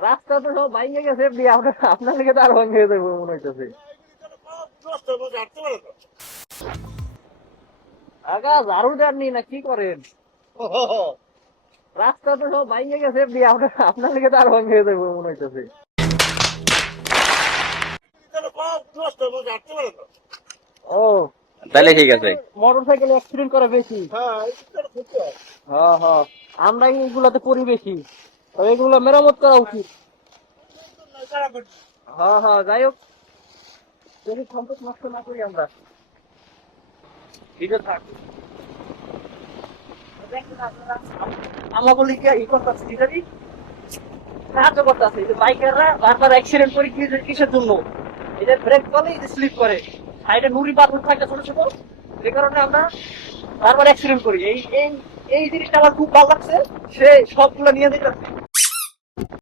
রাস্তা তো সব ভাঙে গেছে, আপনার দিকে তো আর ভাঙে যাবে মনে হইতেছে। আগা ঝাড়ু দেননি না কি করেন? রাস্তা তো সব ভাঙে গেছে, আপনার দিকে তো আর ভাঙে যাবে মনে হইতেছে। ও তাহলে ঠিক আছে। মোটর সাইকেল অ্যাক্সিডেন্ট করে বেশি। হ্যাঁ হ্যাঁ, আমরা এইগুলাতে পড়ি বেশি, তো এগুলো মেরামত করা উচিত। হ্যাঁ হ্যাঁ, যাই হোক, যদি সম্পদ নষ্ট না করি আমরা। ঠিক আছে থাক। আমরা বলি কি ই করতেছি, ঠিক আছে, সাহায্য করতেছে। বাইকাররা বারবার অ্যাক্সিডেন্ট করে কিসের জন্য? এদের ব্রেক বলে স্লিপ করে, সাইডে নুড়ি পাথর থাকে ছোট ছোট, যে কারণে আমরা বারবার অ্যাক্সিডেন্ট করি। এই এই এই জিনিসটা আমার খুব ভালো লাগছে, সে সবগুলো নিয়ে যেতেছে।